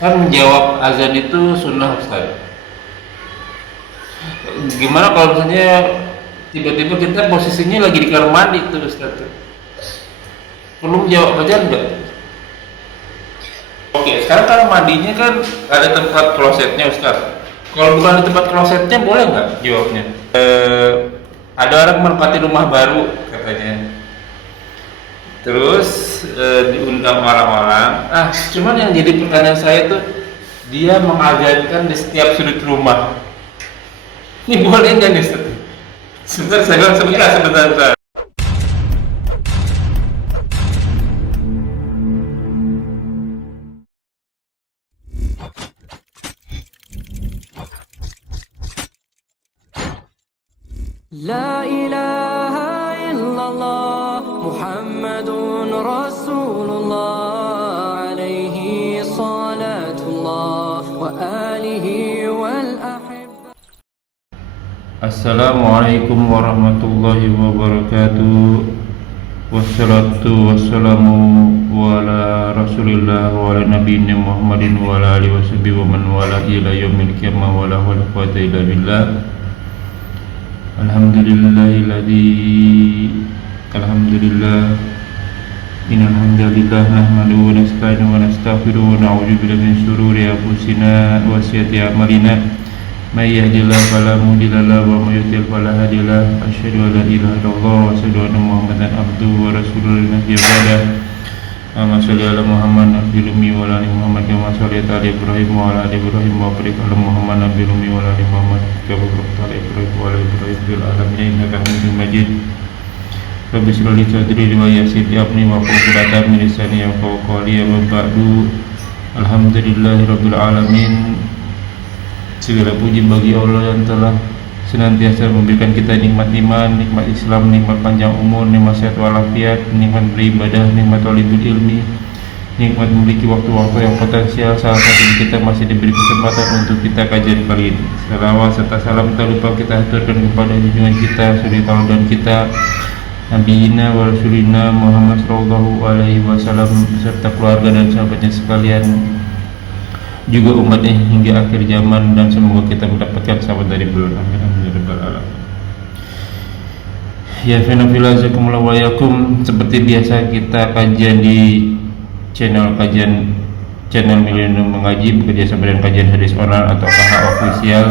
Kan menjawab azan itu sunnah Ustaz. Gimana kalau misalnya tiba-tiba kita posisinya lagi di kamar mandi tuh Ustaz? Perlu menjawab azan nggak? Oke, sekarang kalau mandinya kan ada tempat klosetnya Ustaz. Kalau bukan di tempat klosetnya boleh nggak jawabnya? Ada orang menempati rumah baru katanya. Terus diundang orang-orang. Cuman yang jadi pertanyaan saya tuh dia mengazankan di setiap sudut rumah. Ini boleh nggak nih Ustaz? Sebentar, saya bilang sebentar. لا إله إلا الله محمد رسول الله عليه صلاة الله وآله والأحبة. Assalamualaikum warahmatullahi wabarakatuh. Wassalatu wassalamu ala rasulillah wa ala nabiyina Muhammadin wa ala alihi washabihi wa man wala ila yaumil qiyamah wa la hawla quwwata illa billah. Alhamdulillah innal hamdalillah nahmaduhu wa nasta'inuhu wa nastaghfiruhu wa na'udzu billahi min shururi anfusina wa sayyiati a'malina. May yahdihillahu fala mudilla lahu wa may yudlil fala hadiya lahu. Asyhadu an la ilaha illallah wa asyhadu anna Muhammadan abduhu wa rasuluhu la nabiyya ba'dahu. Allahumma shalli ala Muhammad nabiyil ummi wa ala ali Muhammad kama shallaita ala Ibrahim wa ala ali Ibrahim wa barik ala Muhammad nabiyil ummi wa ala ali Muhammad kama barakta ala Ibrahim wa ala ali Ibrahim fil alamin innaka Hamidum Majid. Rabbi shrah li sadri wa yassir li amri wa hlul 'uqdatam min lisani yafqahu qawli. Amma ba'du. Alhamdulillahirabbil alamin. Segala puji bagi Allah yang telah senantiasa memberikan kita nikmat iman, nikmat Islam, nikmat panjang umur, nikmat sehat walafiat, nikmat beribadah, nikmat talibul ilmi, nikmat memiliki waktu-waktu yang potensial. Salah satu kita masih diberi kesempatan untuk kita kajian kali ini. Salawat serta salam tak lupa kita aturkan kepada junjungan kita, suri tauladan kita, Nabiina wa Rasulina Muhammad sallallahu alaihi wasallam serta keluarga dan sahabatnya sekalian, juga umatnya hingga akhir zaman, dan semoga kita mendapatkan sahabat dari beliau. Amin amin ya rabbal alamin. Ya finafilazakumullah wa yakum. Seperti biasa kita kajian di channel Milenium Mengaji bekerja sama dengan kajian hadis online atau KH official.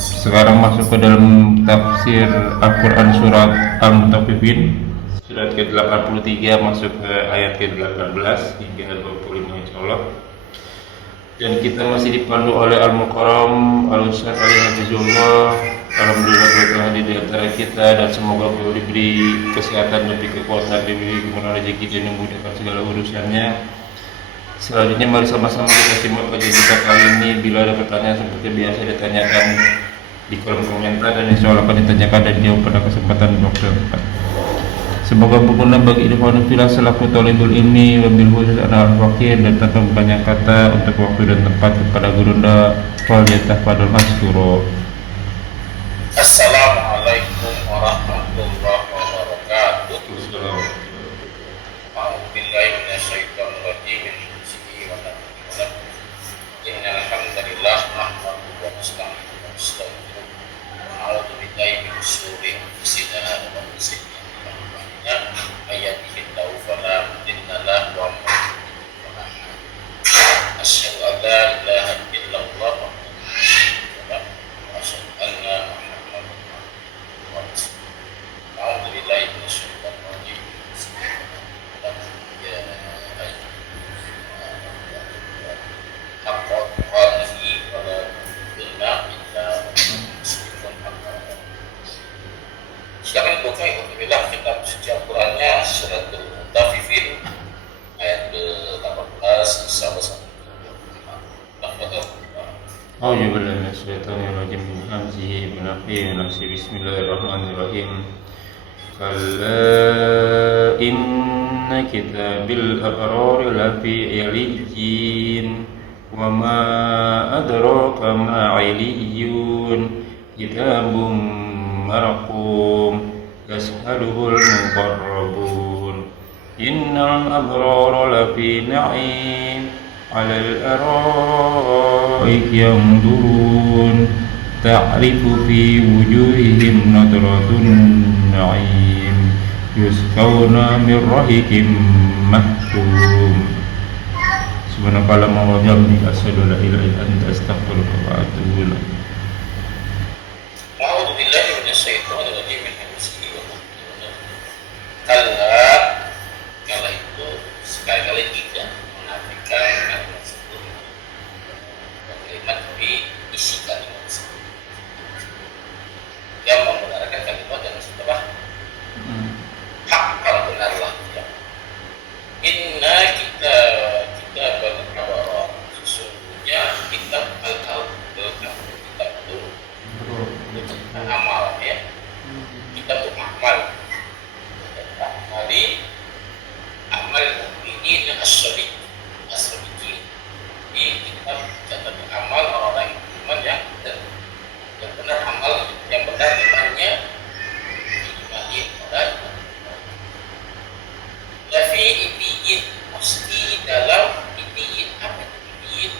Sekarang masuk ke dalam tafsir Al-Quran surat Al-Mutaffifin, surat ke-83 masuk ke ayat ke-18 hingga 25 insyaallah. Dan kita masih dipandu oleh Al-Mukarram Al-Ustaz Ali Hafizullah. Alhamdulillah telah hadir di antara kita, dan semoga beliau diberi kesehatan, diberi kekuatan, diberi kemudahan rezeki, dan memudahkan segala urusannya. Selanjutnya mari sama-sama kita simak kajian kita kali ini. Bila ada pertanyaan seperti biasa ditanyakan di kolom komentar, dan insya Allah akan ditanyakan dan dijawab pada kesempatan waktu yang tepat. Semoga berguna bagi ikhwanul fillah selaku talibul ilmi, wabil khusus anak al-fakir, dan tanpa banyak kata untuk waktu dan tempat kepada gurunda falyatafadhal maskuro. Assalamualaikum warahmatullahi wabarakatuh. A'udzubillahi minasyaitonir rajim. Innal hamdalillah nahmaduhu wa nasta'inuhu wa nastaghfiruh wa na'udzu billahi min shururi anfusina wa min sayyi'ati ayyadihillahu fala mudilla lahu wa man yudlil asyhadu an la ilaha illallah wa asyhadu anna Muhammadan rasulullah. A'udzu billahi minasyaitonir rajim. Ya haqqa qadrihi wa la ilaha illa muslimun. Silakan buka Alhamdulillah kitab suci Al-Qurannya surat Al-Mutaffifin ayat ke-18 sampai 25. Oh ya benar, Bismillahirrahmanirrahim. Hamzihi binafi nafsi. Bismillahirrahmanirrahim. Kalla inna kitabil abrari lafi ilijin wa ma adraka ma iliyun kitabun marqum yashaluhul muqarrabun innal abrara lafi na'im على الأرائك ينظرون تعرف في وجوههم نضرة النعيم يسقون من رحيق مختوم Subhanakallahumma wa bihamdika asyhadu an la ilaha illa anta astaghfiruka wa atubu ilaik. A'udzu billahi minasyaitonir rajim min hamzihi wa nafthihi. Kalla, kala itu sekali-kali tidak menafikan kalimat tersebut. Kalimat isi kalimat tersebut. Dia membenarkan kalimat yang setelah hak kalau benarlah ya. Inna kita berkabar sesungguhnya kitab al-Kauf kitab itu amal ya, kita untuk amal amal mukminin as-sadiqin di kitab catat amal orang-orang iman yang benar amal yang benar imannya iman dan Lafi ibiyin mesti dalam ibiyin apa ibiyin?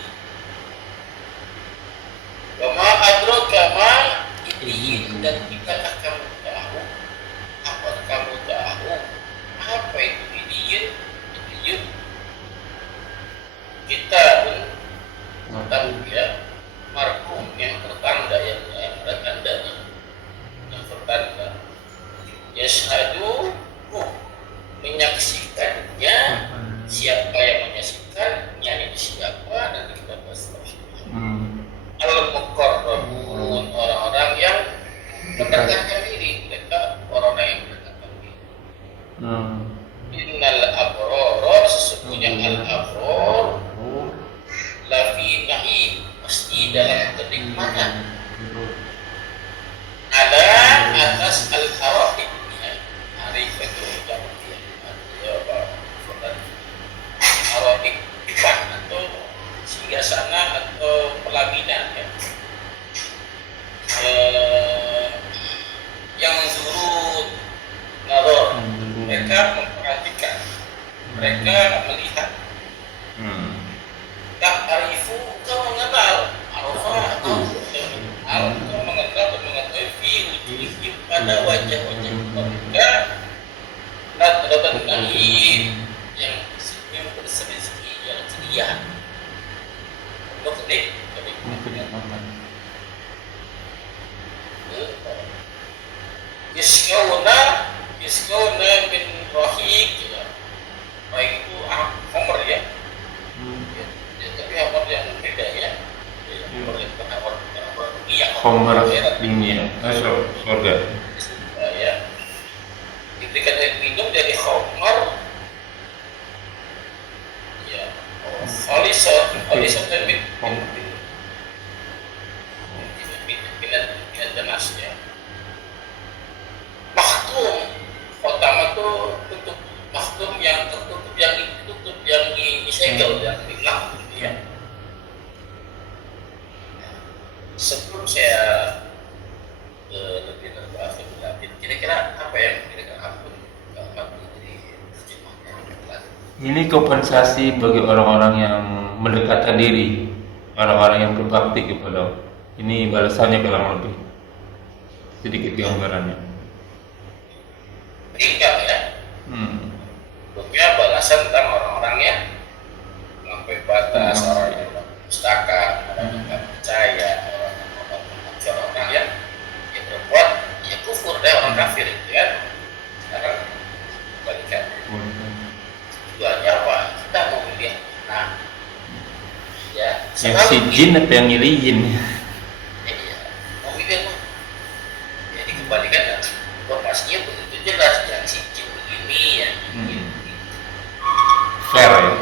Wama adraka ma ibiyin dan tidaklah kamu tahu apa kamu tahu apa itu ibiyin? Ibiyin kitabun ya markum yang tertanda yang ada tandanya yang tertanda yashhadu menyaksikannya siapa yang menyaksikannya ini siapa nanti kita bahas al-muqarrabun orang-orang yang mendekatkan diri mereka orang-orang yang mendekatkan diri innal abrara sesungguhnya al-abrar lafi na'im pasti dalam kenikmatan ada atas al-arafik hari itu Arabik pipan atau singgasana atau pelaminan ya. Yang surut nazar mereka memperhatikan mereka melihat tak arifu kau mengenal arafah kau mengenal atau mengetahui fi wujudihim pada wajah-wajah mereka nadratan na'im yang berseri-seri yang ceria untuk kenikmatan yasqawna min rahiq ya. Rahiq itu khamr ya. Tapi khamr yang beda ya. Khamr yang Khamr dingin surga ya. Diberikan air minum dari khamr ya. Khalisat min danas ya. Makhtum pertama tuh tutup makhtum yang tertutup yang ditutup yang disegel yang dilang ya. Sebelum saya lebih terbahas lebih lanjut, kira-kira apa yang kira-kira aku dapat dari terjemahan ini kompensasi bagi orang-orang yang mendekatkan diri, orang-orang yang berbakti kepada ini balasannya kurang lebih sedikit gambarannya. Tinggal ya. Bukannya balasan tentang orang-orang yang sampai batas, orang yang pustaka, orang yang tidak percaya, orang yang berbuat ya kufur deh orang kafir itu ya. Sekarang balikan. Tujuannya apa? Kita mau melihat. Nah, ya. Yang si jin apa yang ngilihin? Iya, mau melihat. Jadi kembalikan ya. Informasinya begitu jelas yang si jin begini ya. Fair ya.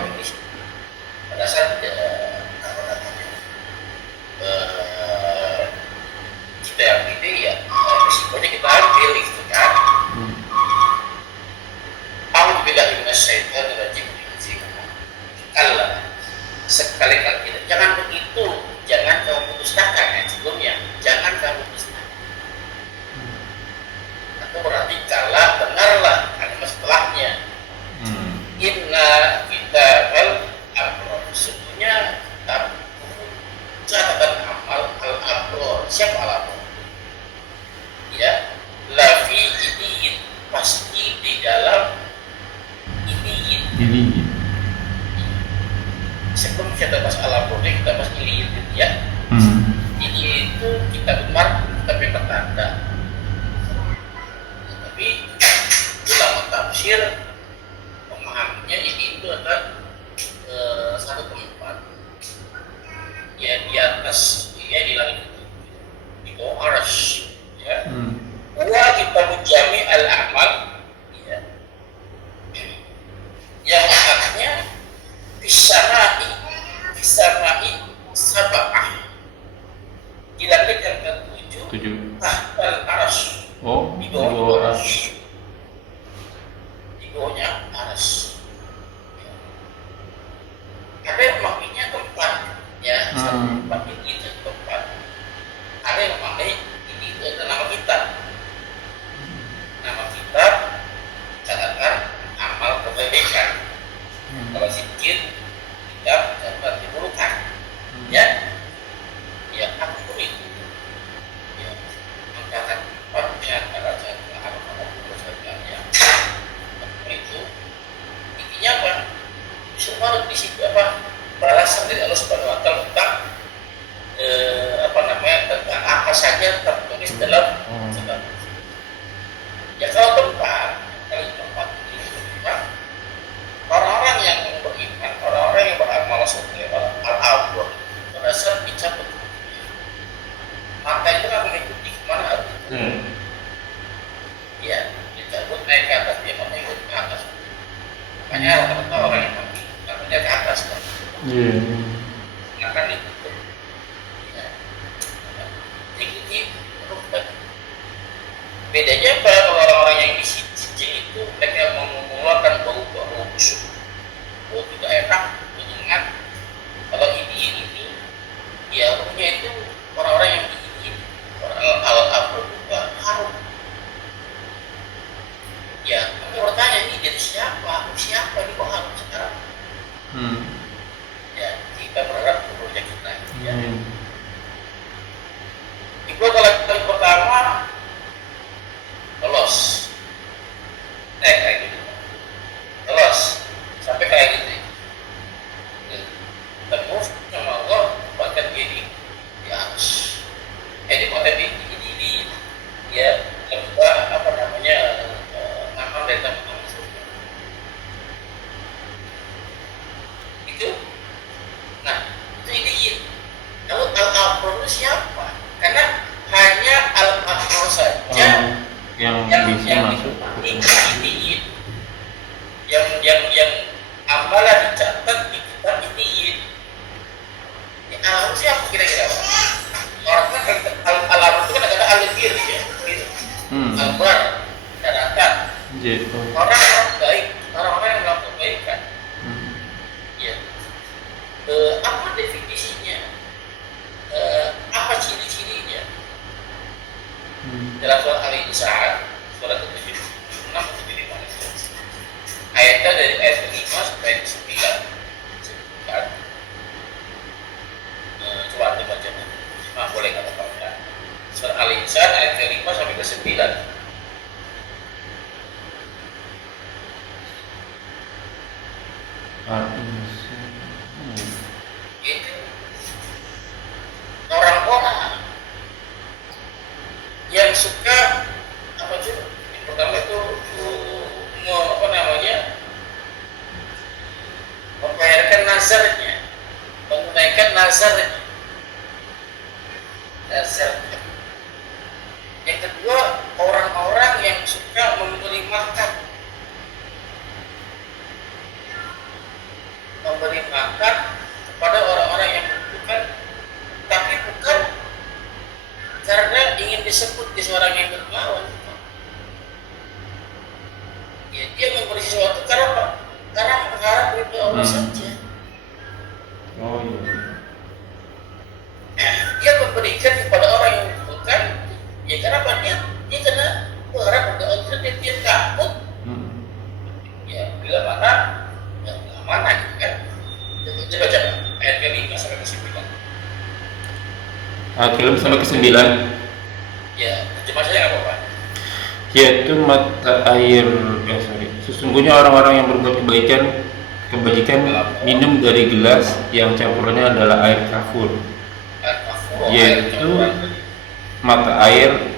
Pada saat apa namanya kita yang ini ya risikonya kita ambil gitu kan. Alhamdulillah minasyaitonir rajim. Kalau sekali-kali tidak jangan begitu, jangan kamu putuskan ya sebelumnya, jangan kamu putuskan. Atau berarti kalah dengarlah kalimat setelahnya. Inna kita abrar sesungguhnya sebelum kita bahas al-Abrodi, kita bahas ini ya. Ini itu kita gemar tapi bertanda. Tapi ulama tafsir memahaminya ini itu adalah satu tempat ya di atas ya di langit di bawah arsy ya. Wa kita mujami al-amal ya. Yang artinya bisamai sab'ah di langit yang ketujuh tahtal arsy. Oh, Di bawah arsy. Di bawahnya arsy. Ada yang maknanya tempat ya, tempat ini itu tempat. Ada yang maknanya ini itu adalah nama kitab. Nama kitab catatan amal kebaikan. Kalau zikir kitab catatan keburukan. Ya, ya apapun itu. Ya, mencatat tempatnya pada catatan amal kebaikan ya. Apapun itu intinya apa? Semua di situ apa balasan dari Allah Subhanahu Wa Taala tentang tentang apa saja tertulis dalam kitab. Ya kalau tempat orang-orang yang beriman, orang-orang yang beramal soleh, al-awwal berdasar dicabut. Maka itu akan mengikuti kemana? Ya, dicabut naik ke atas, dia mau ikut ke atas. Makanya rata-rata orang yang namanya ke atas kan. Akan ikut. Ya. Tinggi bedanya apa kalau orang-orang yang di sijil itu mereka mengeluarkan bau-bau busuk, bau tidak enak, menyengat. Kalau ini ya umumnya itu orang-orang yang ini orang al-abur juga harum. Ya, mereka bertanya ini dari siapa? Siapa ini kok harum sekarang? Ya, kita berharap kepada kita. Ya. Ibu kalau kali pertama lolos, kayak gitu, lolos sampai kayak gitu. Terus sama Allah bahkan di atas, di konten ini ya kedua apa namanya amal dari teman-teman itu. Nah itu ini lalu al-abrar itu siapa? Karena hanya al-abrar saja yang bisa masuk ini yang amalan dicatat di kitab ini. Al-abrar siapa kira-kira? Orang kan al-abrar itu kan ada al-bir ya, gitu. Al-abrar daratan. Orang-orang baik, orang-orang yang melakukan kebaikan. Ya. Apa definisinya? Apa ciri-cirinya? Dalam surat Al-Insan, surat 76 ayatnya dari ayat ke-5 sampai ke-9. Coba anda baca. Boleh kata Pak. Surat Al-Insan ayat ke-5 sampai ke-9. Itu orang-orang yang suka apa itu? Yang pertama itu membayarkan nazarnya, menunaikan nazarnya. Yang kedua, orang-orang yang suka memberi makan kepada orang-orang yang membutuhkan, tapi bukan karena ingin disebut di seorang yang dermawan. Ya, dia memberi sesuatu karena apa? Karena mengharap ridho Allah saja. Oh iya. Dia memberikan kepada orang yang membutuhkan, ya kenapa dia karena mengharap ridho Allah saja, dia takut. Ya, bila mana, ya bila mana gitu kan? Coba baca ayat ke-5 sampai ke-9. Ayat ke-5 sampai ke-9. Ya, terjemah saya apa Pak? Yaitu mata air, sesungguhnya orang-orang yang berbuat kebaikan kebajikan minum dari gelas yang campurannya adalah air kafur, yaitu mata air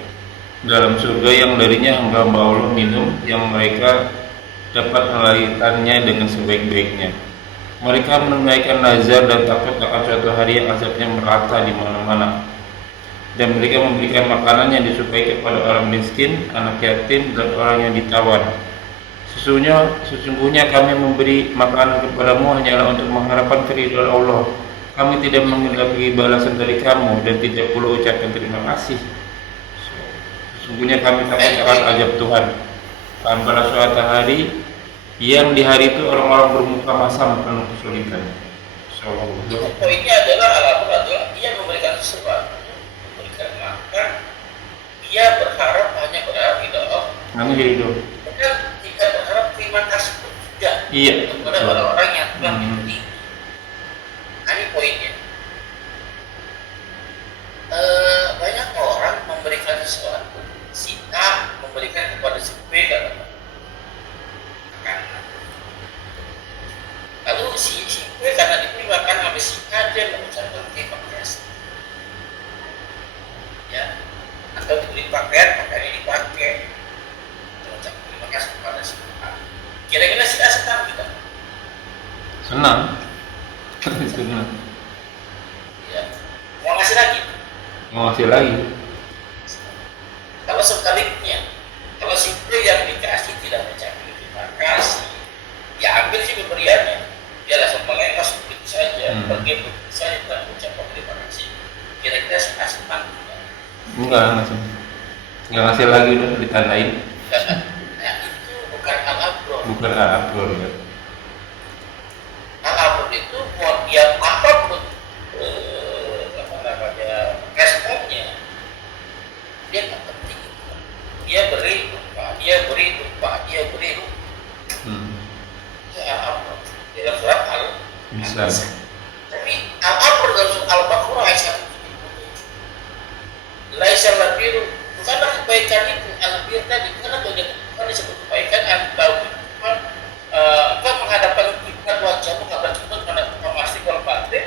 dalam surga yang darinya hamba Allah minum, yang mereka dapat melahirkannya dengan sebaik-baiknya. Mereka menunaikan nazar dan takut akan suatu hari yang azabnya merata di mana-mana. Dan mereka memberikan makanan yang disukai kepada orang miskin, anak yatim, dan orang yang ditawan. Sesungguhnya kami memberi makanan kepadamu hanyalah untuk mengharapkan keridhaan Allah. Kami tidak menghendaki balasan dari kamu dan tidak perlu ucapkan terima kasih. Sesungguhnya kami takut akan azab Tuhan. Dan pada suatu hari yang di hari itu orang-orang bermuka masam penuh kesulitan. Poinnya adalah adalah dia memberikan sesuatu, memberikan makan, dia berharap hanya pada Allah. Kami hidup. Bukan tidak berharap terima kasih pun tidak. Iya. Kepada orang-orang yang telah diberi. Ini poinnya. Banyak orang memberikan sesuatu, si A memberikan kepada si B katakan. Lalu si B karena diberi makan oleh si A, dia mengucapkan terima kasih. Ya, atau diberi pakaian, pakaiannya dipakai. Mengucapkan terima kasih kepada si A. Kira-kira si A senang tidak? Senang. Senang. Ya. Mau ngasih lagi? Mau ngasih lagi. Kalau sebaliknya, kalau si B yang dikasih tidak mengucapkan terima kasih, ya ambil sih pemberiannya, dia langsung melengos begitu saja, pergi begitu saja dan mengucapkan terima kasih. Kira-kira si A senang tidak? Enggak ngasih lagi, udah ditandain. Nah, itu bukan al-abror. Bukan abror ya. Al-abror itu mau dia apapun responnya, dia tak penting. Dia beri lupa, dia beri lupa, dia beri lupa. Itu al-abror. Dalam surat Bisa. Tapi al-abror dalam surat Al-Baqarah ayat 1. Laisa labiru, bukanlah kebaikan itu al-bir tadi, bukan disebut kebaikan atau engkau menghadapkan kiblat wajahmu menghadap kiblat menghadap masjid wal batin,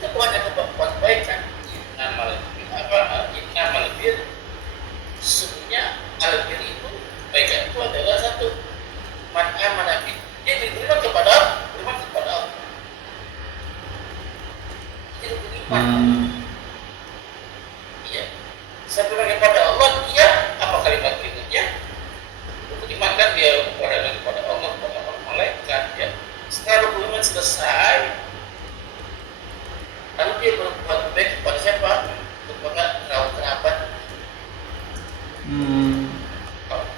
itu bukan kebaikan. Innamal bir, sesungguhnya al-bir itu kebaikan itu adalah satu man amana bi, dia beriman kepada Allah. Itu beriman. Iya. Saya beriman kepada Allah, dia apa kalimat berikutnya? Beriman kan dia kepada Allah, kepada malaikat, ya. Setelah beriman selesai, lalu dia berbuat baik kepada siapa? Kepada kerabat.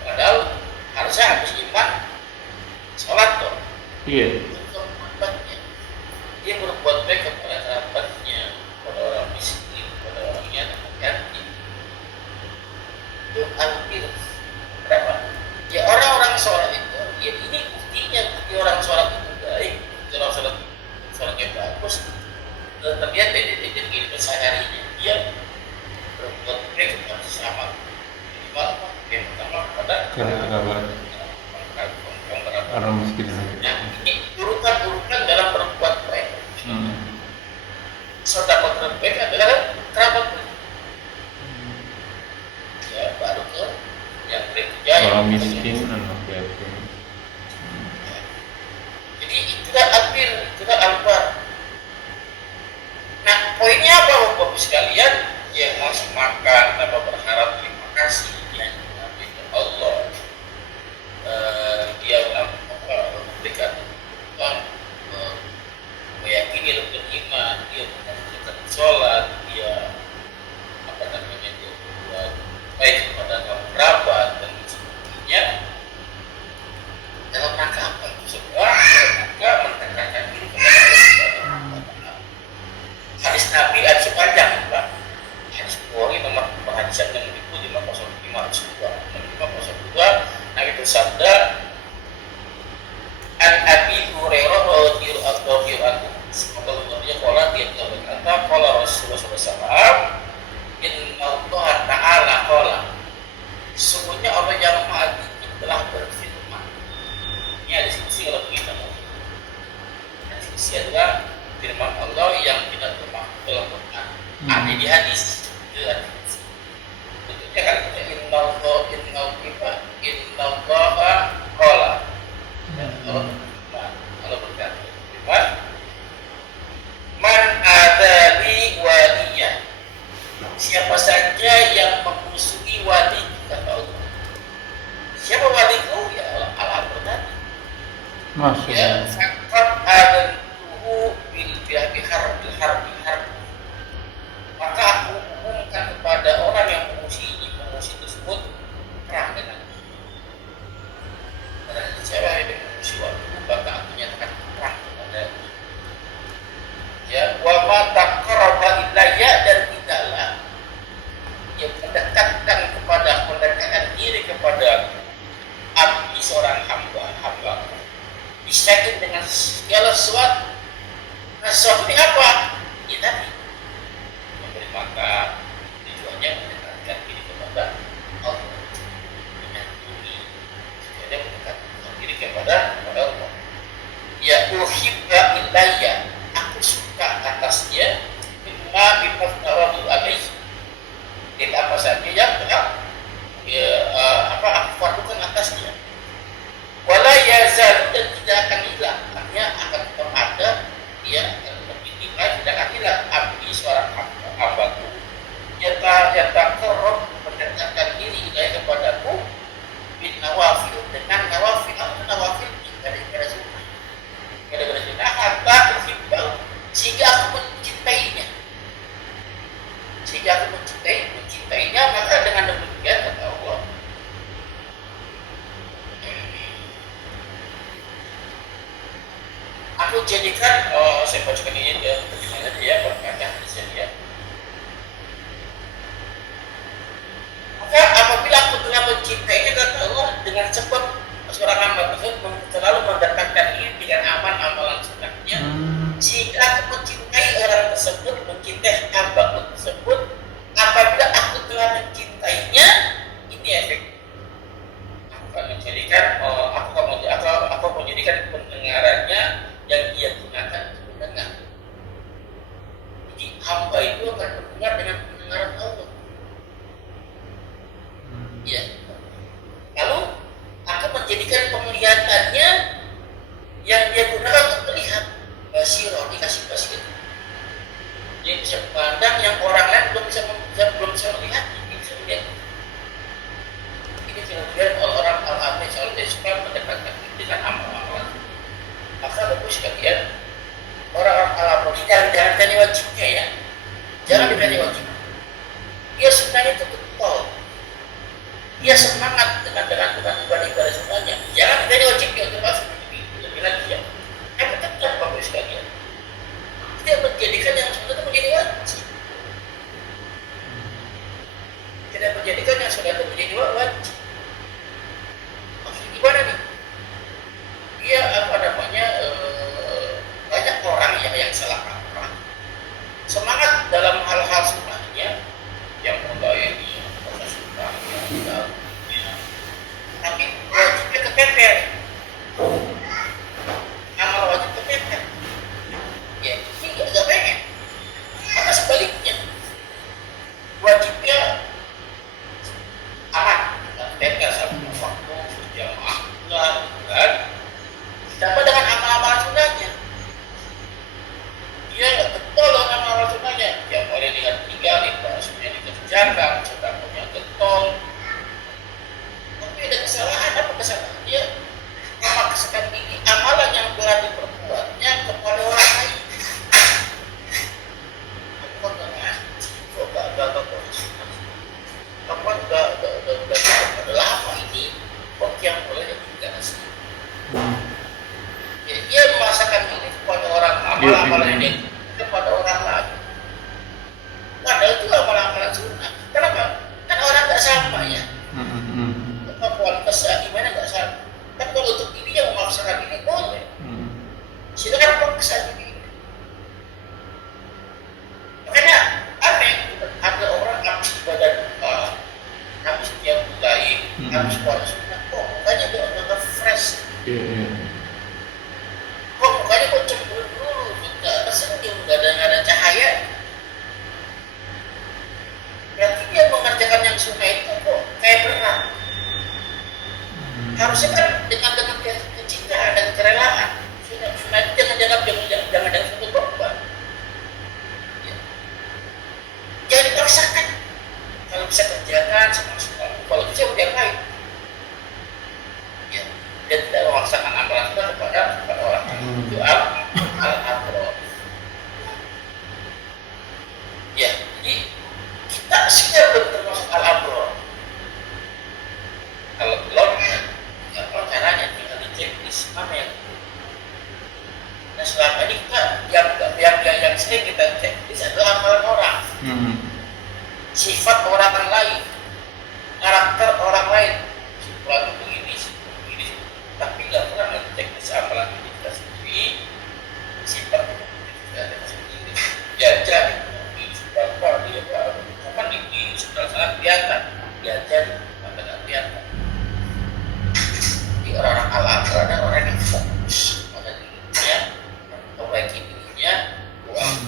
Padahal harusnya habis iman sholat tuh. Iya. Kerabatnya, dia berbuat baik kepada kerabatnya, kepada orang miskin, kepada orang yang yatim. Itu al-bir. Kenapa? Ya orang-orang sholat itu, ya ini buktinya bukti orang sholat itu baik, bukti orang sholatnya bagus. Terlihat dari kehidupan sehari-harinya, dia berbuat baik kepada sesama. Minimal yang pertama kepada Kerabat. Orang miskin. Nah, ini urutan dalam berbuat baik. Sedekah terbaik adalah kerabat. Ya, baru ke yang berikutnya Orang miskin, anak yatim. Jadi itulah albir, itulah albar. Nah, poinnya apa Bapak sekalian? Yang masih makan tanpa berharap terima kasih yang diambil Allah. Dia memberikan sisi adalah firman Allah yang tidak termaktub dalam Quran. Ada di hadis. Bentuknya kan innallaha qala. Allah berkata, firman, man adali waliya. Siapa saja yang memusuhi wali, kata Allah. Siapa waliku? Ya Allah berkata. Ya, fakat adantuhu bil harbi. Maka aku umumkan kepada orang yang memusuhi tersebut perang dengan. Siapa yang memusuhi waliku, maka aku nyatakan perang kepada. Ya, wa ma taqarraba ilayya, dan tidaklah yang mendekatkan diri kepada abdi seorang hamba bisain dengan segala sesuatu. Nah, sesuatu ini apa? Ya tadi memberi makan, tujuannya mendekatkan diri kepada Allah, menyantuni, tujuannya mendekatkan diri kepada Allah. Ya uhibba ilayya, aku suka atasnya, mimma bimaftawabu alaihi, dan apa saja yang telah aku fardukan atasnya. Wala yazal, dan tidak akan hilang, artinya akan tetap ada, dia akan lebih tinggal, tidak akan hilang abdi seorang hambaku yataqarrab, mendekatkan diri kepadaku bin nawafil, dengan nawafil. Apa nawafil? Ibadah sunnah. Ibadah sunnah hatta tuhibbau, sehingga aku mencintainya. Maka dengan demikian kata Allah, aku jadikan, saya bacakan ini dia terjemahannya dia berkata hadisnya dia. Maka apabila aku telah mencintainya, kata Allah, dengan sebab seorang hamba tersebut selalu mendekatkan diri dengan amalan sunnahnya, jika aku mencintai orang tersebut, mencintai hamba tersebut, apabila aku telah mencintainya, ini efek. Aku akan menjadikan pendengarannya yang dia gunakan untuk mendengar. Jadi hamba itu akan mendengar dengan pendengaran Allah. Ya. Lalu aku menjadikan penglihatannya yang dia gunakan untuk melihat. Basirah, dikasih basir. Dia bisa memandang yang orang lain belum bisa melihat. Dia bisa melihat. Ini kemudian orang al-amin selalu suka mendekatkan dengan amal-amal. Maka bagus sekalian, orang-orang al-amin jangan tanya wajibnya ya. Jangan ditanya wajib. Dia sunnahnya itu betul. Dia semangat dengan ibadah sunnahnya. Jangan ditanya wajibnya untuk masuk lebih lagi ya. Tapi tetap bagus sekalian. Dia menjadikan yang sunnah itu menjadi wajib. Tidak menjadikan yang sunnah itu menjadi wajib. Maksudnya gimana nih? Dia banyak orang yang salah kaprah. Semangat dalam hal-hal sunnahnya, yang melayani proses sunnahnya, tapi wajibnya kepepet. Amal wajib kepepet. Ya, ini nggak pengen. Maka sebaliknya, wajibnya aman, kepepet sama waktu berjamaah, bulan, ditambah dengan amal-amal sunnahnya. Dia betul dengan amal sunnahnya. Yang boleh lihat tinggal, bahasanya dikerjakan, sedangnya getol. Tapi ada kesalahan, apa kesalahan? Dia memaksakan ini amalan yang telah diperbuatnya kepada orang lain. Aku nggak ngaji, kok gak sunnah. Aku udah lama ini, kok yang boleh juga sih. Ya, dia memaksakan ini kepada orang, amalan ini kepada orang lain. Padahal itu amalan sunnah. Kenapa? Kan orang nggak sama ya. Kualitas imannya nggak sama. Tapi kalau untuk ini yang memaksakan ini boleh. Silakan paksa ini. Makanya aneh, ada orang habis ibadah duha, habis tiap bulan, habis puasa sunnah, kok mukanya udah fresh. Kok mukanya kok cemburu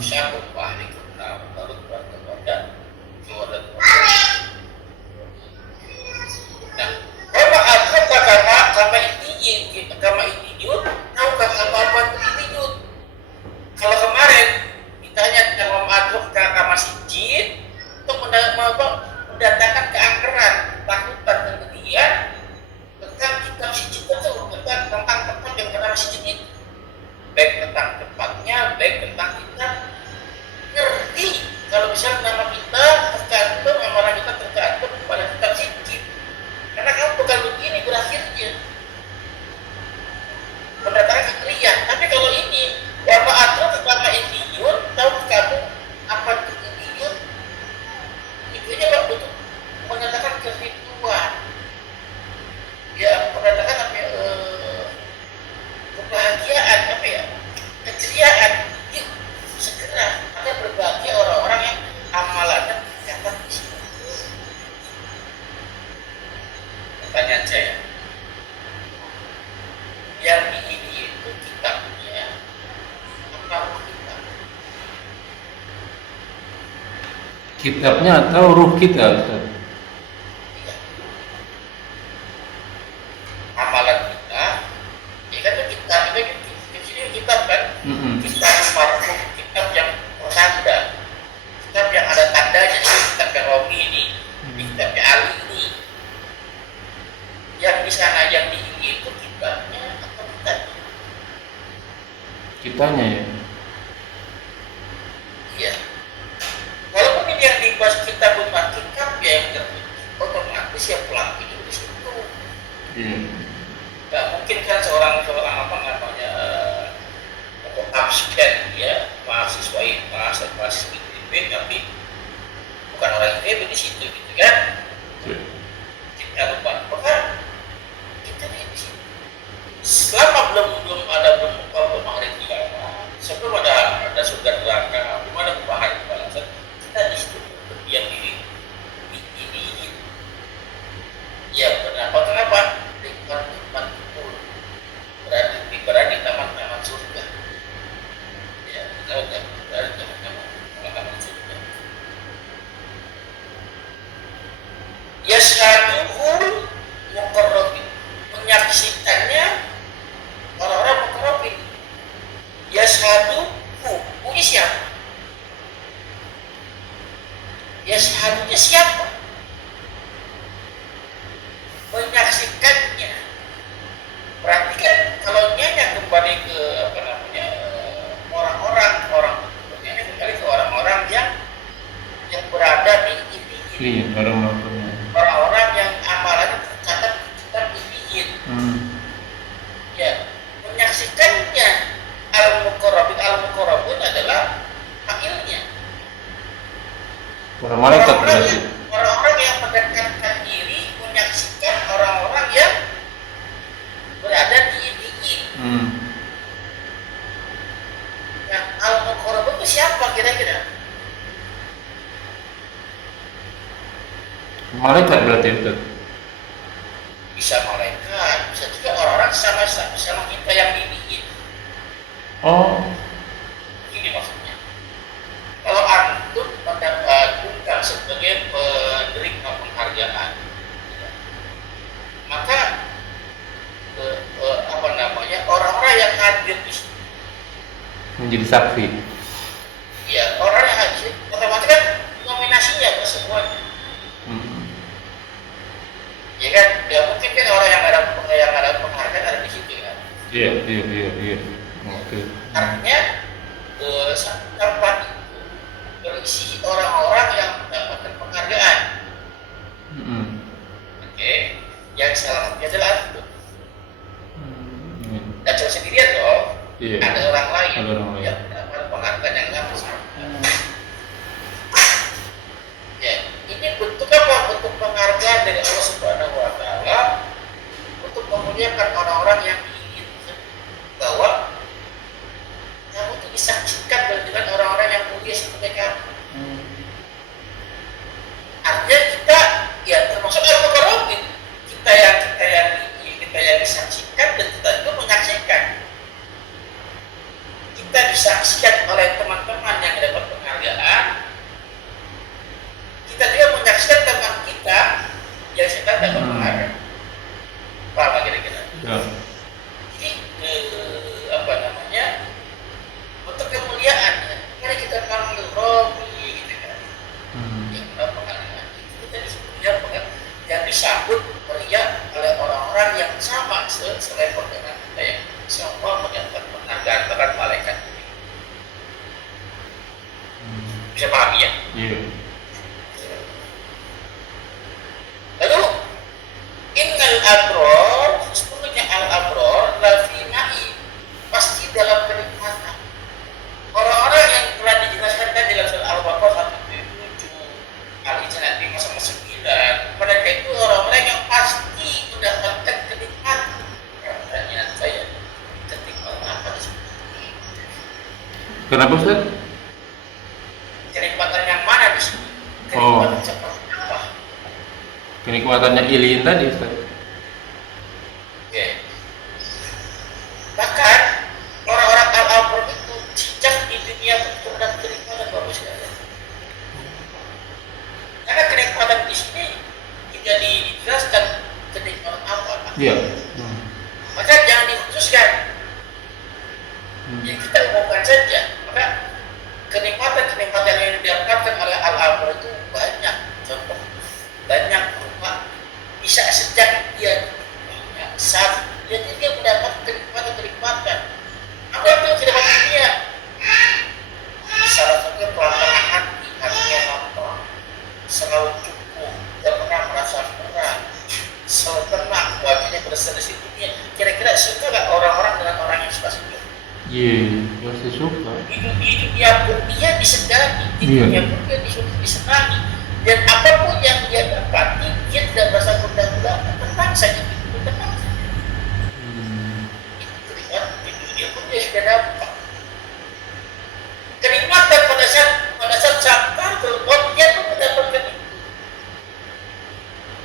siapa ahli kita baru keluar keluarga. Nah, kalau ada kama ini yun, tahukah apa ini yun? Kalau kemarin ditanya sama Adrok ke masjid untuk mendatangkan keangkeran, takutan dan kedian tentang kitab sijil itu, tentang tempat yang bernama sijil itu, baik tentang tempatnya, baik tentang kita ngerti kalau misalnya nama kita tergantung, amalan kita tergantung pada kitab sijil, karena kamu bukan begini berakhirnya mendatangkan kekerian. Tapi kalau ini Bapak Adro pertama indiyun, tahu kamu apa itu indiyun? Intinya Pak untuk menyatakan kerinduan, ya mendatangkan apa ya, kebahagiaan, apa ya, keceriaan. Yuk segera ada berbahagia orang-orang yang amalannya tercatat di sini. Pertanyaan saya, yang ini itu kitabnya apa kitab? Kitabnya atau ruh kita, Ustaz? Iya. Amalan kita, ya kan itu kitab, itu kitab kan? Kitab marhum, kitab yang bertanda, kitab yang ada tandanya, kitab yang Romi ini, kitab yang Ali ini, yang di sana yang di ini itu kitabnya atau kitabnya? Kitanya ya. Iya. Walaupun ini yang dibahas kita bukan kitab ya yang otomatis ya pelaku itu di situ. Iya. Gak mungkin kan seorang apa namanya absen ya mahasiswa IPA, mahasiswa ITB tapi bukan orang ITB di situ gitu kan? Iya. Kita lupa, maka kita di situ. Selama belum ada hari kiamat, sebelum ada surga neraka, belum ada pembahasan balasan, kita di situ berdiam diri ini. Ya kenapa? Nikmat kubur, berada di taman-taman surga. Ya kita berada di taman-taman surga. Yashaduhul muqarrabin, menyaksikannya orang-orang muqarrabin. Yashaduhu, ini siapa? Yashadunya siapa? Menyaksikannya. Berarti kan kalau nyanya kembali ke apa namanya orang nyanya kembali ke orang-orang yang berada di ini. Iya, orang melakukannya. Orang-orang yang amalannya tercatat di kitab Illiyin. Ya, menyaksikannya al-muqarrabun adalah fakirnya. Para malaikat berarti. Orang-orang yang mendekatkan diri menyaksikan orang-orang yang berada di Illiyin. Nah, al-muqarrabun itu siapa kira-kira? Malaikat berarti itu. Bisa malaikat, bisa juga orang-orang sama kita yang Illiyin. Oh, Ini maksudnya. Kalau antum mendapatkan sebagai penerima penghargaan, maka apa namanya orang-orang yang hadir di situ, menjadi saksi. ya orang yang hadir, otomatis kan nominasinya ke semuanya. Ya kan, ya mungkin kan orang yang ada penghargaan ada di situ kan. Iya. Oke. Artinya tempat itu berisi orang-orang yang mendapatkan penghargaan. Oke, yang salah adalah itu. Dan cuma sendirian dong. Iya. Ada orang lain Yang yang mendapat penghargaan yang nggak bersama. Ya, ini bentuk apa? Bentuk penghargaan dari Allah Subhanahu Wa Taala untuk memuliakan orang-orang yang ingin bahwa kamu itu disaksikan dengan orang-orang yang mulia seperti kamu. Artinya kita ya termasuk al-muqarrabin, kita yang disaksikan dan kita itu menyaksikan. Kita disaksikan oleh teman-teman yang kita, yang setan dapat mengharap. Paham nggak kira-kira? Ya. Jadi apa namanya, untuk kemuliaan, karena kita panggil Robi gitu kan, yang pengalaman itu kita disebutnya yang disambut meriah oleh orang-orang yang sama selevel dengan kita, yang semua mendapat penghargaan bahkan malaikat. Bisa pahami ya? Iya. Lalu innal abror, sesungguhnya al abror lafi naim, pasti dalam kenikmatan. Orang-orang yang telah dijelaskan tadi dalam surah Al-Baqarah 177, Al-Insan 5-9, mereka itu orang-orang yang pasti mendapatkan kenikmatan. Pertanyaan saya, kenikmatan apa disebut? Kenapa Ustaz? Kenikmatan yang mana disebut? Kenikmatan seperti apa? Kenikmatannya ilin tadi Ustaz. Oke. Bahkan orang-orang al-abrar itu sejak di dunia untuk mendapat kenikmatan baru sekali. Karena kenikmatan di sini tidak dijelaskan kenikmatan apa. Iya. Maka jangan dikhususkan. Ya kita umumkan saja. Maka kenikmatan-kenikmatan yang didapatkan oleh al-abrar itu banyak. Contoh banyak berupa bisa sejak dia saat dia mendapat kenikmatan. Apa itu tidak maksudnya? Salah satunya pelaksanaan hatinya lapang, selalu cukup, tidak pernah merasa kurang, selalu tenang, wajahnya berseri dunia. Kira-kira suka nggak orang-orang dengan orang yang suka senyum? Iya, pasti suka. Di dunia pun dia disegani, di Iya. dunia pun dia disenangi, dan apapun yang dia dapati dia tidak merasa gundah-gulana, tenang saja, tenang saja. Itu kenikmatan di dunia pun dia sudah dapat. Kenikmatan pada saat sakaratul maut dia pun mendapatkan itu.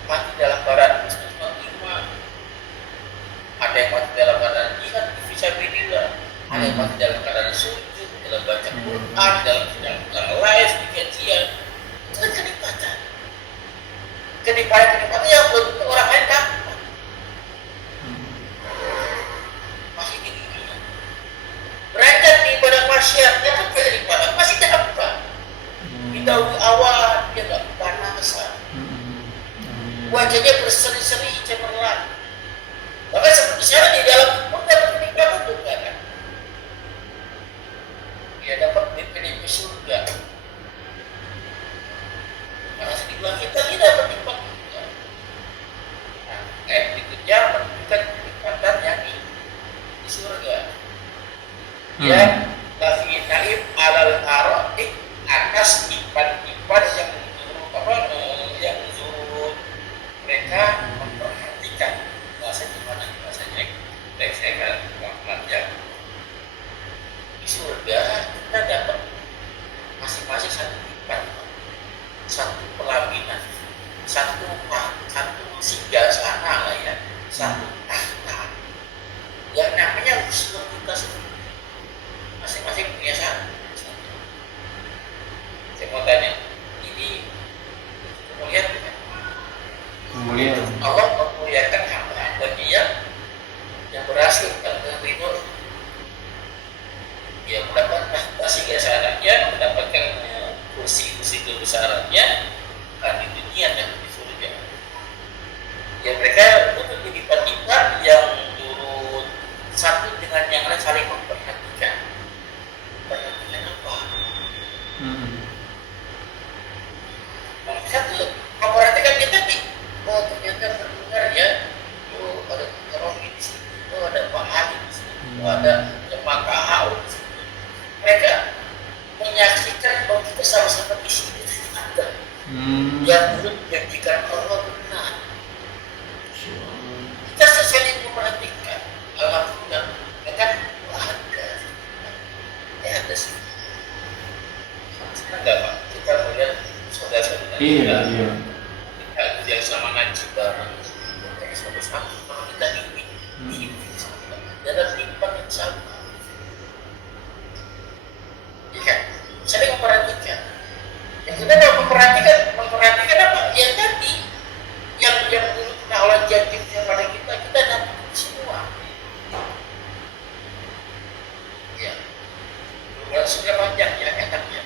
Mati dalam keadaan iman, ada yang mati dalam keadaan jihad fisabilillah, ada yang mati dalam keadaan sujud, dalam baca Quran, dalam sidang live di kajian. Itu kan kenikmatan. Kenikmatan yang belum tentu orang lain dapat. Masih di dunia. Beranjak di padang masyarakat itu kan kenikmatan masih dapat. Didahului awan, dia nggak kepanasan. Wajahnya berseri-seri cemerlang. Bahkan seperti sekarang di dalam pun dapat kenikmatan juga kan. Dia dapat PDP surga. Karena sedikit kita tidak dapat nikmat juga. Nah, ayat berikutnya menunjukkan kenikmatan yang di surga. Ya, lafi naib alal araik, atas ipan-ipan yang zurut mereka memperhatikan. Bahasa gimana bahasanya? Saya kan Muhammad ya. Di surga kita dapat masing-masing satu ipan, satu pelaminan, satu singgah-sana lah ya, satu tahta. Yang namanya Muslim kita sendiri. Masing-masing punya satu. Saya mau tanya, ini kemuliaan bukan? Kemuliaan. Allah memuliakan hamba-hambanya yang berhasil dalam ridho. Dia mendapatkan singgah-sananya, mendapatkan kursi-kursi kebesarannya di dunia dan di surga. Ya mereka untuk dilipat-lipat yang turut satu dengan yang lain saling memperhatikan. Perhatikan apa? Satu memperhatikan kita nih. Oh ternyata terdengar ya. Oh ada orang di sini. Oh ada Pak Ali di sini. Oh ada Pak Kahau di sini. Mereka menyaksikan bahwa kita sama-sama di sini ada. Yang menjadikan Allah benar. Kita saling memperhatikan. Alhamdulillah. Mereka ada. Ada sih. Senang nggak Pak? Kita melihat saudara-saudara Iya. kita yang sama ngaji bareng. Sama-sama kalau kita ini dalam lingkungan yang sama. Iya, saling memperhatikan. Yang kita mau memperhatikan apa? Ya tadi jangka panjang ya katanya.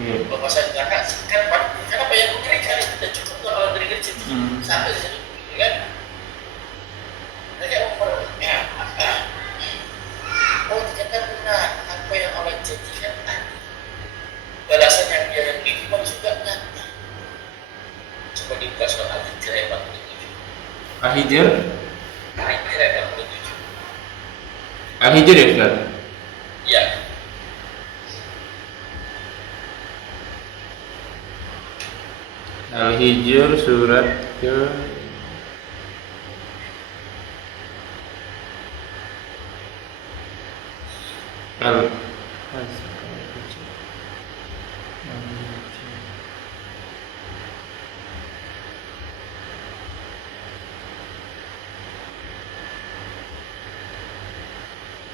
Iya. Pembahasan zakat karena apa yang mereka itu sudah cukup kalau dari kecil sampai di situ kan. Mereka umurnya dikatakan benar apa yang Allah janjikan tadi. Balasan yang dia terima juga nyata. Coba dibuka soal Al-Hijr ayat 47. Al-Hijr? Al-Hijr ayat 47. Al-Hijr ya Ustaz? Ya. Al-Hijr surat ke Al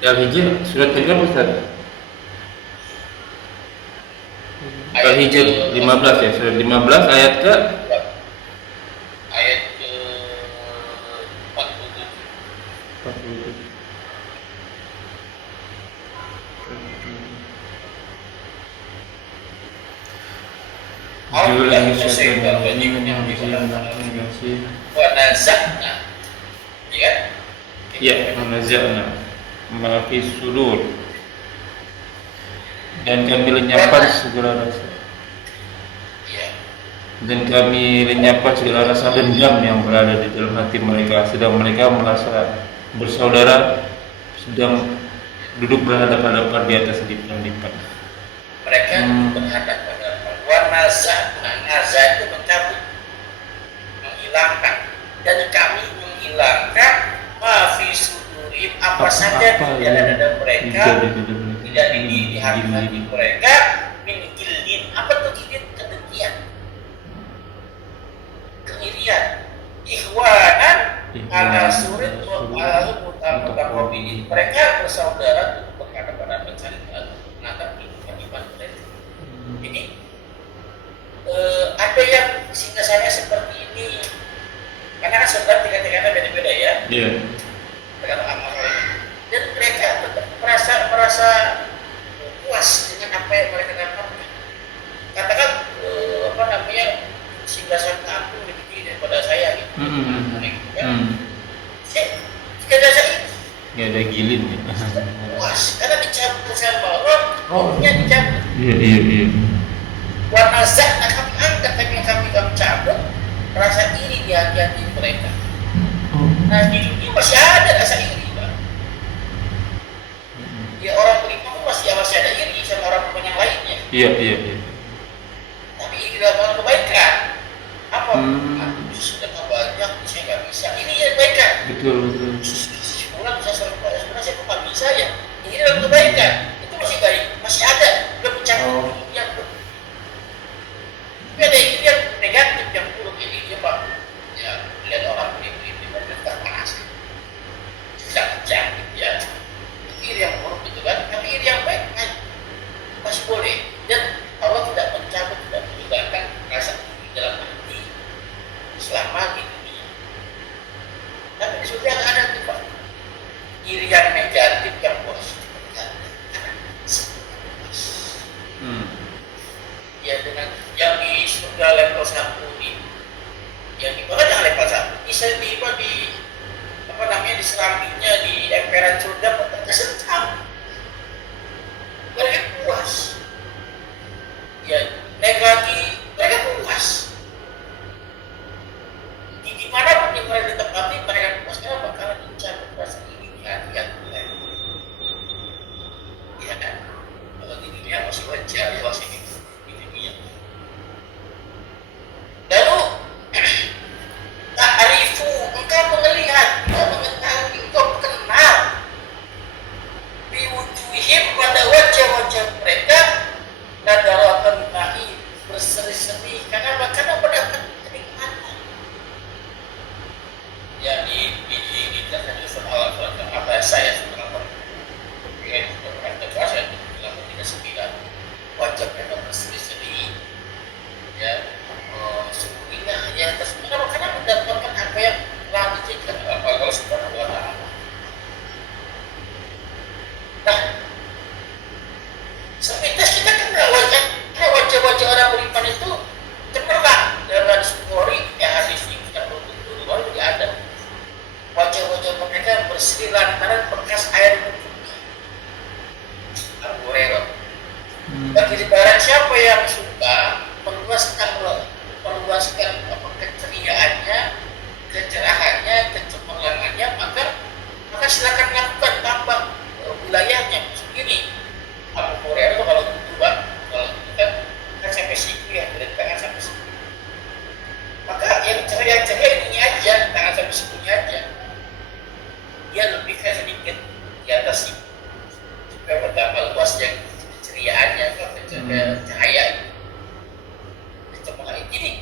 Al-Hijr surat ke-berapa Ustaz? Al-Hijr 15 ya, surat 15 ayat ke Ayat ke 47. 47. Wa nazakna. Ya. Ya, menazakna maafis sudur dan kami lenyapkan segala rasa Ya. dan kami lenyapkan segala rasa dendam yang berada di dalam hati mereka, sedang mereka merasa bersaudara, sedang duduk berhadapan-hadapan di atas lipat-lipat. Mereka berhadapan-hadapan. Wa nazakna, nazak itu mencabut, menghilangkan, dan kami menghilangkan mafi sudurim apa saja di dalam dada mereka, tidak di hati mereka, min gilin. Apa tuh gilin? Kedengkian, keirian, ikhwanan ala surit wa mutabaqin. Mereka bersaudara untuk berhadapan saling menghadapi kehidupan mereka. Jadi ada yang singgasannya seperti ini, karena kan saudara tingkat-tingkatnya beda-beda ya. Iya. Dan mereka tetap merasa puas dengan apa yang mereka dapatkan. Katakan apa namanya, singgasan kampung lebih tinggi daripada saya gitu. Sekadar saya Nggak ada gilin ya. puas karena dicabut sama orang, umumnya dicabut. Iya. Warna zakna kami angkat, kami cabut rasa iri di hati mereka. Nah di dunia masih ada rasa iri, Pak. Ya orang beriman pun masih ada iri sama orang beriman yang lainnya. Iya. Tapi iri dalam kebaikan. Apa? Sudah banyak, saya nggak bisa. Ini ya kebaikan. Betul. Sebulan bisa sebenarnya saya kok nggak bisa ya. Ini dalam kebaikan. Itu masih baik, masih ada. Belum mencakup dunia pun. Tapi ada iri yang negatif, yang buruk ini ya Pak. Ya lihat orang beriman panas. Jangan ya. Iri yang buruk itu kan. Tapi iri yang baik kan masih boleh. Dan Allah tidak mencabut, tidak menghilangkan rasa iri dalam hati selama di dunia. Tapi di surga nggak ada tuh Pak. Iri yang negatif, yang positif nggak ada. Ya dengan yang di surga level 1 ini, yang di mana yang level 1 bisa di apa namanya, di serambinya, di emperan surga kesentam. Mereka puas. Ya negatif, mereka puas. Di mana pun yang mereka ditempati, mereka puas. Kenapa? Karena dicabut rasa ini di hati yang lain. Ya kan? Kalau di dunia masih wajar, ya masih di dunia. Lalu ta'rifu, engkau melihat, engkau mengetahui, engkau kenal biwujuhim, pada wajah-wajah mereka, nadaratan nahi, berseri-seri karena mendapat kenikmatan. Ya di soal apa saya sebenarnya itu berkata saya bilang 39 wajah mereka Bagi lebaran siapa yang suka meluaskan keceriaannya, kecerahannya, kecemerlangannya, maka silakan lakukan tambah wilayahnya sendiri. Abu Hurairah itu kalau itu kan sampai siku ya, dari tangan sampai siku. Maka yang ceria-ceria ini aja, tangan sampai sikunya aja. Dia lebih sedikit di atas siku. Supaya bertambah luasnya keceriaannya, cahaya. Jadi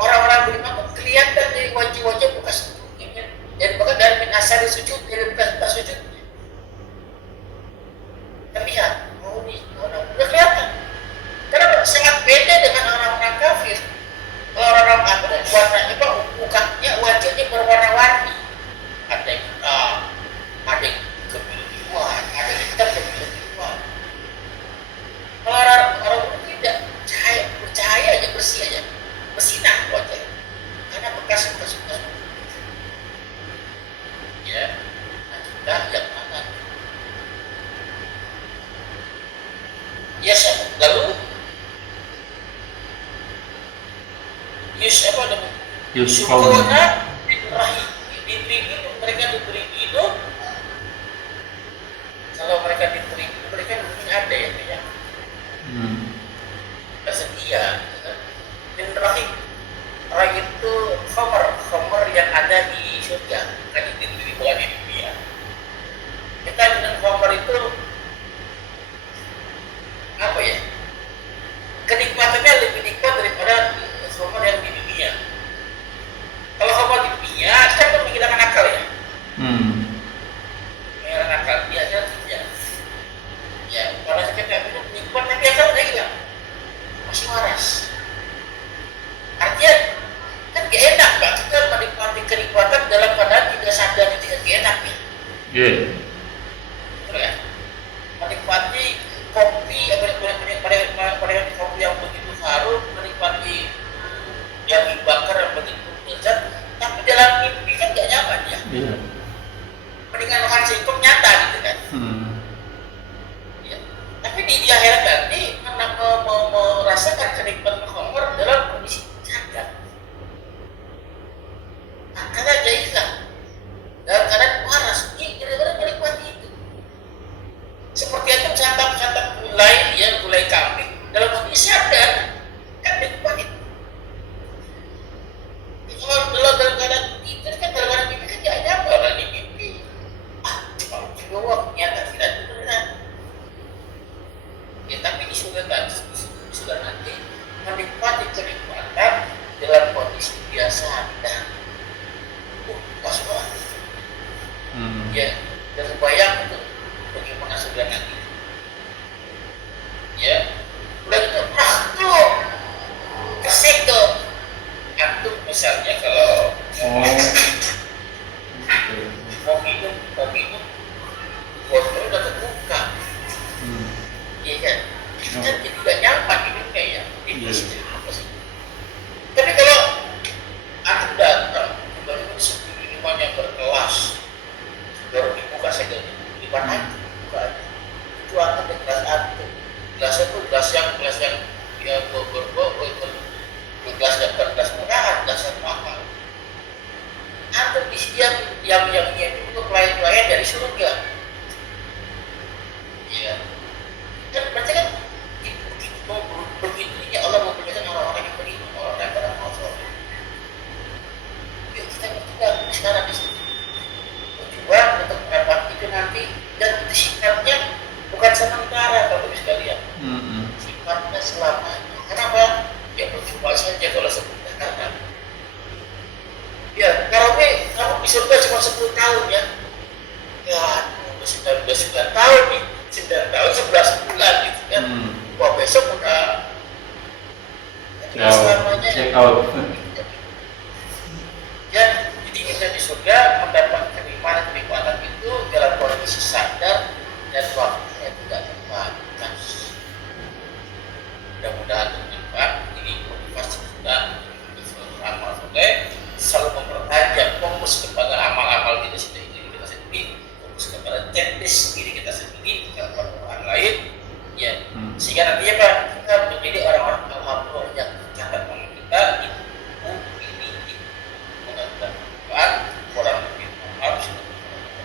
orang-orang beriman kelihatan dari wajah-wajah bekas sujudnya. Dan bahkan dari min asari sujud, dari bekas sujud terlihat. Oh ini orang udah kelihatan. Karena sangat beda dengan orang-orang kafir. Kalau orang-orang kafir warnanya mukanya, wajahnya berwarna-warni. Ada yang hitam, ada yang kebiruan, ada yang hitam kebiruan. Kalau orang tidak bercahaya aja, bersih aja, bersinar wajah. Karena bekas. Ya, nah kita yang mana? Ya, lalu apa namanya? Yusufuna rahim, diberi minum, mereka diberi minum. Kalau mereka diberi minum, mereka mungkin ada ya. Tersedia. Min rahim, rahim itu khamar yang ada di surga, kan diberi bukan di dunia. Kita dengan khamar itu apa ya? Kenikmatannya lebih nikmat daripada khamar yang di dunia. Kalau khamar di dunia kan menghilangkan akal ya. Menghilangkan akal biasanya tidak. Ya, pada saat kita minum nikmat tapi akal udah hilang, masih waras. Artinya kan gak enak Pak, kita menikmati kenikmatan dalam keadaan tidak sadar, itu kan gak enak ya. Betul ya? Menikmati kopi, menikmati kopi yang begitu harum, menikmati daging bakar yang begitu lezat, tapi dalam mimpi kan gak nyaman ya. Mendingan makan singkong nyata gitu kan. Ya. Tapi di akhirat nanti merasakan kenikmatan khamar dalam kondisi sadar. Karena dia hilang dalam keadaan waras, ini benar-benar menikmati itu. Seperti itu santap gulai kambing dalam kondisi sadar, kan menikmati. Kalau dalam keadaan itu kan dalam keadaan mimpi kan tidak ada apa orang di mimpi. Cuma doang, nyata tidak itu beneran. Ya tapi di surga nanti menikmati kenikmatan dalam kondisi biasa dan pas banget. Ya, dan kebayang itu bagaimana surga nanti. Ya, udah gitu, tuh kesegel. Antum misalnya kalau mau minum, botol udah terbuka. Iya kan? Kan jadi gak nyaman hidupnya ya. Tapi kalau antum datang, kemudian seperti minuman yang berkelas, baru dibuka segel di mana buka itu antum di gelas antum. Gelasnya tuh gelas yang dia gelas dapat gelas murahan, gelas yang mahal. Antum yang itu pelayan dari surga. Iya. Kan berarti kan begitunya Allah mempunyai orang-orang yang beriman, orang yang beramal soleh. Yuk kita berjuang sekarang di sini. Berjuang untuk mendapat itu nanti, dan itu sifatnya bukan sementara Bapak Ibu sekalian. Sifatnya selamanya. Kenapa? Ya berjuang saja kalau sebentar. Ya, kalau kamu di surga cuma 10 tahun ya. Ya, sudah 9 tahun nih. 9 tahun 11 bulan gitu kan. Wah besok udah selamanya check out. Ya, jadi kita di surga mendapat kenikmatan itu dalam kondisi sadar dan waktunya tidak terbatas. Mudah-mudahan bermanfaat. Ini motivasi kita untuk amal soleh, selalu mempertajam fokus kepada amal-amal kita sendiri, fokus kepada teknis diri kita sendiri, kepada orang lain, ya, sehingga nantinya kita menjadi orang-orang alhamdulillah yang catat kita itu ini mengatakan kurang lebih harus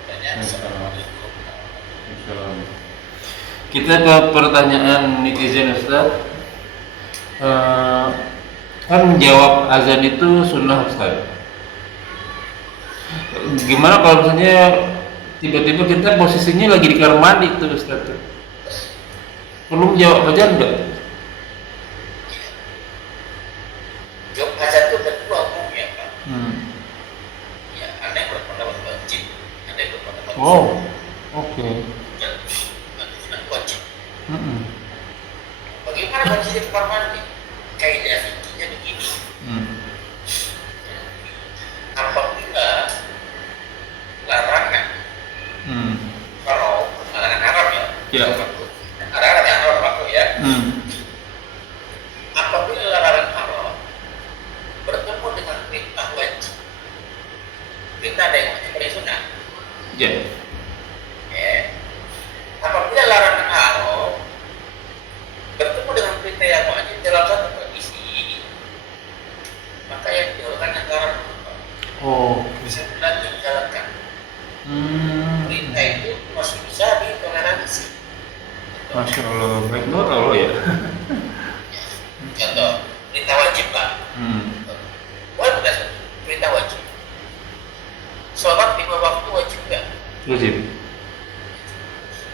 katanya seperti itu. Kita ke pertanyaan netizen Ustaz. Kan menjawab azan itu sunnah Ustaz. Gimana kalau misalnya tiba-tiba kita posisinya lagi di kamar mandi tuh Ustaz? Perlu menjawab azan enggak? Jawab azan itu ada dua hukum ya Pak. Ya, ada yang berpendapat wajib, ada yang berpendapat Oh, oke. wajib. Bagaimana kondisi di kamar mandi? Kaidah fikihnya begini. Apabila larangan, kalau larangan Arab ya, Ya. larangan yang Arab aku ya. Apabila larangan Arab bertemu dengan perintah wajib, perintah ada yang wajib ada yang sunnah. Ya. Apabila larangan Arab bertemu dengan perintah yang wajib dalam satu kondisi, maka yang dilakukan yang larangan Oh. bisa dijalankan. Perintah itu masih bisa ditoleransi. Masya Allah, baik banget Allah ya. Contoh, perintah wajib lah. Wajib, perintah wajib. Sholat 5 waktu wajib nggak? Wajib.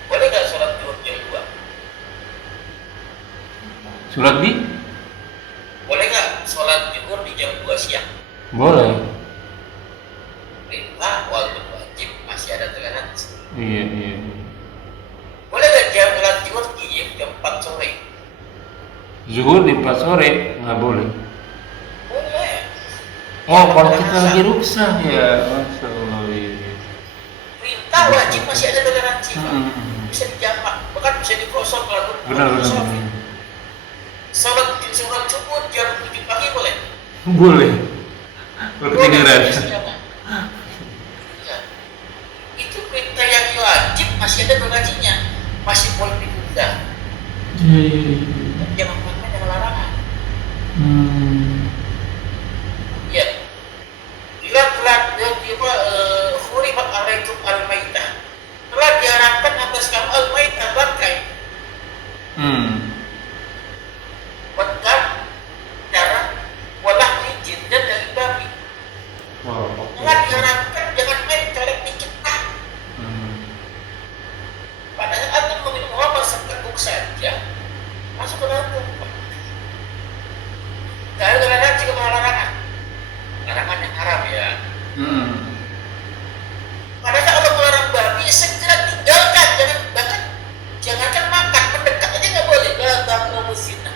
Boleh nggak sholat zuhur jam 2? Surat di? Boleh nggak sholat zuhur di jam 2 siang? Boleh. Perintah walaupun wajib masih ada toleransi. Iya. Boleh nggak jam sholat zuhur di jam 4 sore? Zuhur di 4 sore nggak boleh. Boleh. Oh, kalau kita lagi ruksah ya, Masya Allah. Iya. Perintah wajib masih ada toleransi. Bisa dijamak, bahkan bisa dikosong kalau Benar. Sholat subuh jam 7 pagi boleh? Boleh. Berkeliran. Ya. Itu perintah yang wajib masih ada toleransinya, masih boleh ditunda. Iya. Jangan melakukan dengan larangan. Ya. Bila telah hurimat alaikum al-maitah, telah diharamkan atas kamu al-maitah bangkai. Bangkai darah walah licin dan dari babi. Telah diharamkan jangan main colek dikit pada saat anda meminum obat seteguk saja masuk ke dalam tubuh. Tidak ada toleransi kepada larangan. Larangan yang haram ya. Pada saat Allah melarang babi, segera tinggalkan, jangankan makan, mendekat aja nggak boleh. La taqrabu zina.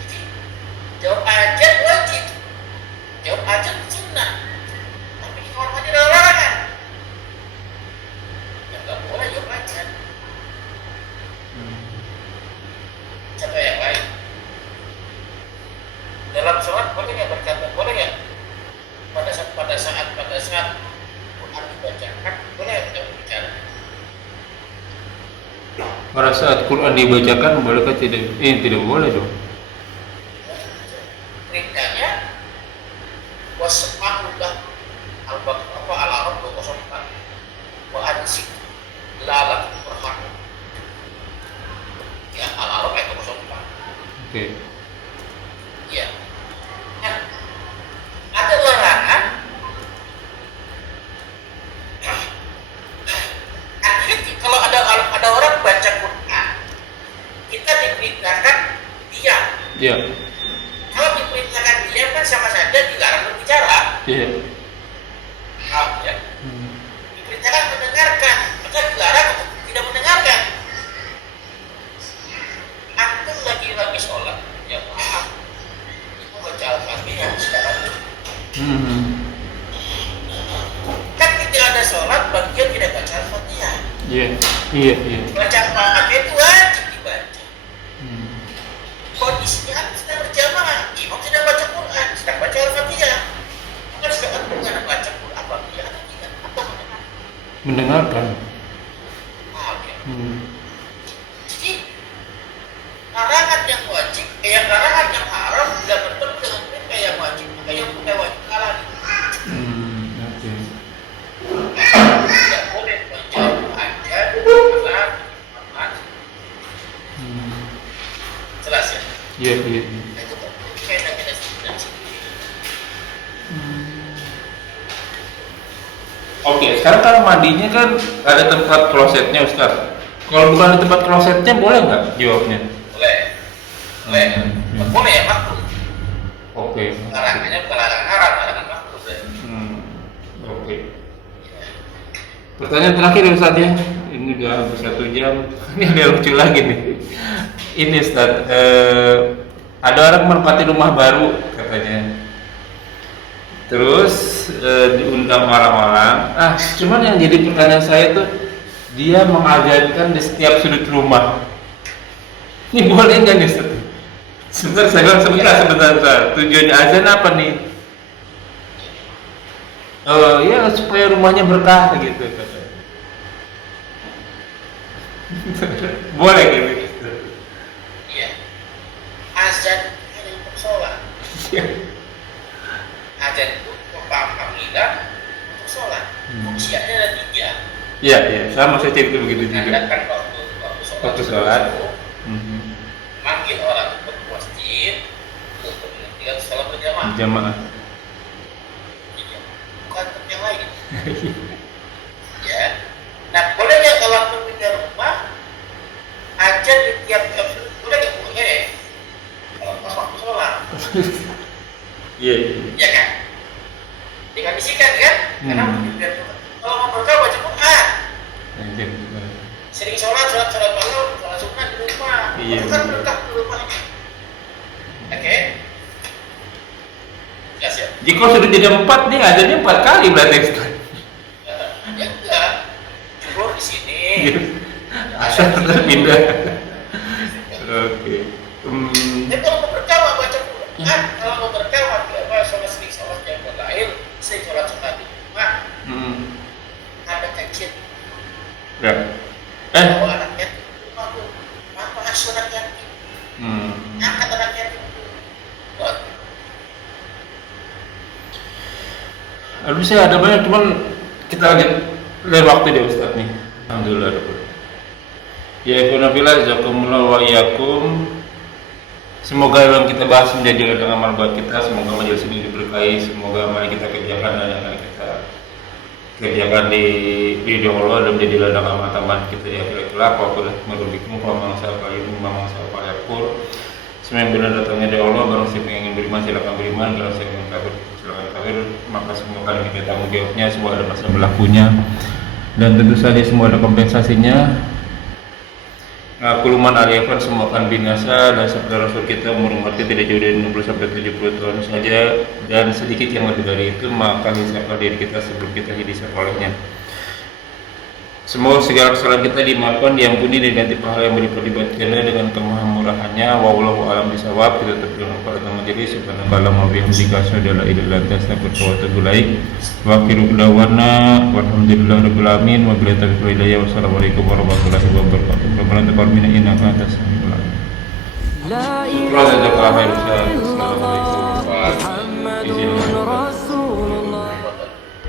Jadi jawab azan wajib, jawab azan sunnah, tapi di kamar mandi ada larangan. Ya nggak boleh jawab azan. Contoh yang lain, dalam sholat boleh nggak berkata, boleh nggak pada saat Quran dibacakan boleh kita berbicara. Pada saat Quran dibacakan bolehkah tidak? Tidak boleh dong. Perintahnya wasma'ulah al-baqarah al-arab 204 wa ansik lalat berhak ya al-arab ayat 204. Oke. Ya. Nah, ada larangan. Artinya kalau ada orang baca Quran, kita diperintahkan diam. Iya. Kalau diperintahkan diam kan sama saja dilarang berbicara. Iya. Ya. Diperintahkan mendengarkan, maka dilarang untuk tidak mendengarkan. Antum lagi sholat, ya maaf, itu baca Al-Fatihah sekarang. Kan tidak ada sholat bagian tidak baca Al-Fatihah. Iya. Baca Al-Fatihah itu wajib dibaca. Kondisinya kan sedang berjamaah, imam sedang baca Quran, sedang baca Al-Fatihah. Maka sedang bukan baca Quran Al-Fatihah atau tidak, atau mendengar. Mendengarkan. Paham ya? Iya, iya. Nah, itu kan kayak kita sendiri. Oke, sekarang kan mandinya kan ada tempat klosetnya Ustaz. Kalau bukan ada tempat klosetnya boleh nggak jawabnya? Boleh. Boleh. Boleh ya makruh. Oke. Larangannya bukan larangan haram, larangan makruh. Oke. Pertanyaan terakhir ya Ustaz ya. Ini udah hampir 1 jam. Ini ada yang lucu lagi nih. Ini Ustaz, ada orang menempati rumah baru katanya. Terus diundang orang-orang. Cuman yang jadi pertanyaan saya tuh, dia mengazankan di setiap sudut rumah. Ini boleh nggak nih Ustaz? Sebentar, saya bilang sebentar. Tujuannya azan apa nih? Oh ya supaya rumahnya berkah gitu katanya. Boleh gitu. Iya. Azan hanya untuk sholat. Azan itu panggilan untuk sholat. Fungsinya ada 3. Iya, sama saya cerita begitu juga. Menandakan waktu sholat. Manggil orang untuk masjid untuk menghentikan sholat berjamaah. Jamaah. Iya. Bukan untuk yang lain. Ya. Nah, boleh nggak kalau aku pindah rumah azan di tiap-tiap sudut? Boleh nggak? Boleh. Kalau pas waktu sholat. Iya. Ya kan? Dengan bisikan kan? Karena kalau mau berkah baca Quran. Sering sholat malam, sholat sunnah di rumah. Iya. Itu kan berkah di rumahnya. Oke? Jelas ya? Jika sudah jadi 4 nih, azannya 4 kali berarti Ustaz. Ya enggak. Jujur di sini. Asal terpindah. Oke. Ya kalau mau berkah baca Quran. Kalau mau berkah sholat sering sholat yang lain, sering sholat sunnah di rumah. Ada kajian. Ya. Bawa anak yatim ke rumah tuh. Apa asuh anak yatim? Angkat anak yatim. Buat. Aduh saya ada banyak, cuman kita lagi lihat waktu deh Ustaz nih. Alhamdulillah. Ya ikhwanafillah, jazakumullah wa iyyakum. Semoga yang kita bahas menjadi ladang amal buat kita. Semoga majelis ini diberkahi. Semoga amal yang kita kerjakan dan yang kita kerjakan di ridho Allah dan menjadi ladang amal tambahan kita ya kira-kira apapun merugikum pamangsa kalium pamangsa payapur. Semua yang benar datangnya dari Allah. Barang siapa yang ingin beriman silakan beriman, barang siapa yang ingin kafir silakan kafir. Maka semua kan kita tanggung jawabnya, semua ada masa berlakunya dan tentu saja semua ada kompensasinya. Kuluman aliyafan semua akan binasa dan sabda Rasul kita umur umatnya tidak jauh dari 60 sampai 70 tahun saja dan sedikit yang lebih dari itu maka hisablah diri kita sebelum kita dihisab olehnya. Semua segala kesalahan kita dimaafkan, diampuni dan diganti pahala yang berlipat-lipatnya dengan kemahamurahannya. Wallahu a'lam bishawab. Kita terima pada majelis subhanallah wa bihamdika asyhadu an la ilaha illa anta astaghfiruka wa atubu ilaik. Wa akhiru da'wana walhamdulillahirabbil alamin wa billahi taufiq wal hidayah. Wassalamualaikum warahmatullahi wabarakatuh. Rabbana taqabbal minna innaka antas samiul alim. La ilaha illallah Muhammadun Rasulullah.